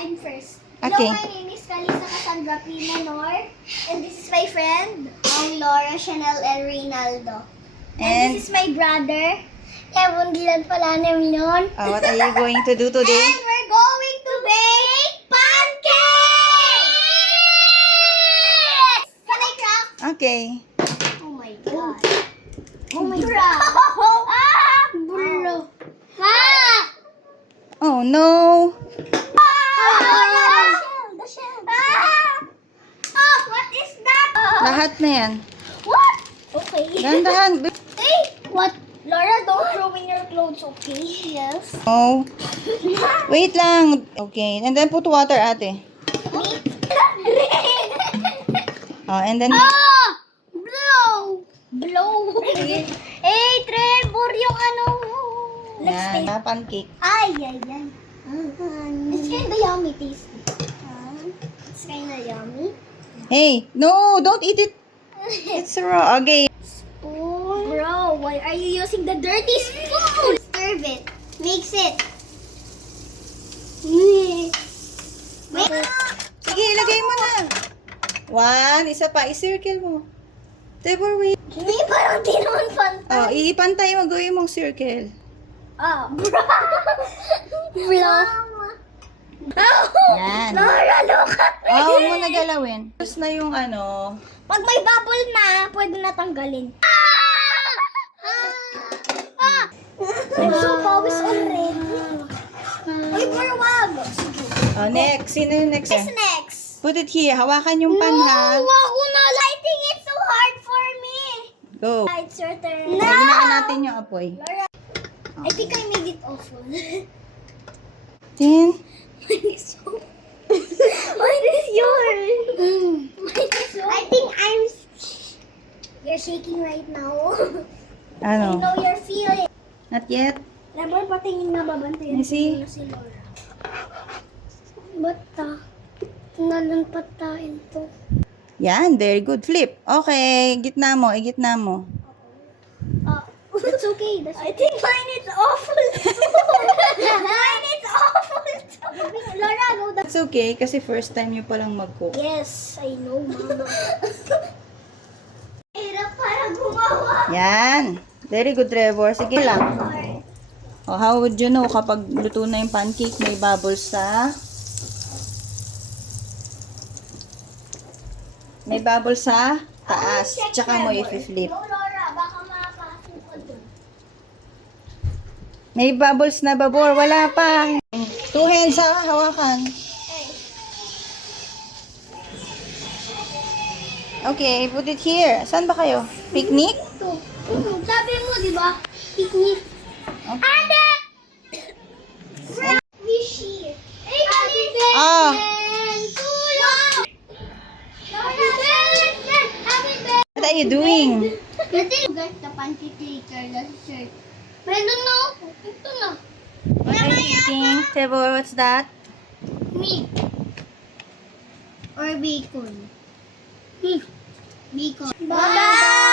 I'm first. Okay. Hello, my name is Kalisa Cassandra P. Menor. And this is my friend, Laura Chanel El Reynaldo. And this is my brother. Ewan Dilan pala namin yun. What are you going to do today? And we're going to bake pancakes! Can I crack? Okay. Oh my god. Oh my god. Ah! Bro. Ah! Oh no. The shell. Ah! Oh, what is that? Lahat na yan. What? Okay. Dahan-dahan. Hey, what? Laura, don't throw in your clothes, okay? Yes. Oh. Wait lang. Okay. And then put water, ate. Oh, and then... Ah! Blow! Blow! Hey, Trevor, yung ano. Let's Yan. taste. Pancake. Ay, ay, ay. It's kinda yummy taste. It's kinda yummy. Hey, no, don't eat it. It's raw. Okay. Spoon. Bro, why are you using the dirty spoon? Serve it. Mix it. Wait. Sige, ilagay mo na. One, isa pa. I-circle mo. Trevor, wait. Hindi, parang di naman pantay. Oh, ipantay mo. Gawin mong circle. Ah, bro. Bro. Yan. Laura, look at me. Oh, huwag mo na galawin. Tapos na yung ano. Pag may bubble na, pwede na tanggalin. I'm so pawis already. Uy, bro, wag. Oh, next. Sino yung next? What's next? Put it here. Hawakan yung pan, ha? wag ko na. I think it's so hard for me. Go. It's your turn. Ginaan natin yung apoy. Laura, I think I made it awful. Then, Mine is so... Mine is yours. Mine is yours. I think I'm... You're shaking right now. I ano? know you're feeling. Not yet. Remember, patingin nga babantayan I see. na si Laura. Bata. Nalanpat tayo to. Yan, very good. Flip. Okay, gitna mo. Igitna mo. That's okay. I think mine is awful too. Mine is awful too. Laura, go the... It's okay, kasi first time nyo palang mag-cook. Yes, I know, Mama. Hirap para gumawa. Yan. Very good, Trevor. Sige lang. Oh, how would you know kapag luto na yung pancake, may bubbles sa... May bubbles sa taas. Tsaka mo i-flip. No, Laura, baka makakasok ka dun. May bubbles na babor. Wala pa. Two hands ha. Hawakan. Okay, put it here. Saan ba kayo? Picnic? Ito. Sabi mo, di ba? Picnic. Okay. Ate! Rishi. Hey, happy birthday Ah. to you! Happy birthday! Happy birthday! What are you doing? Ito yung guys, the pancake maker, the shirt. Meron na. Ito na. What are you eating? Trevor, what's that? Meat. Or bacon. Meat. Bacon. Bye!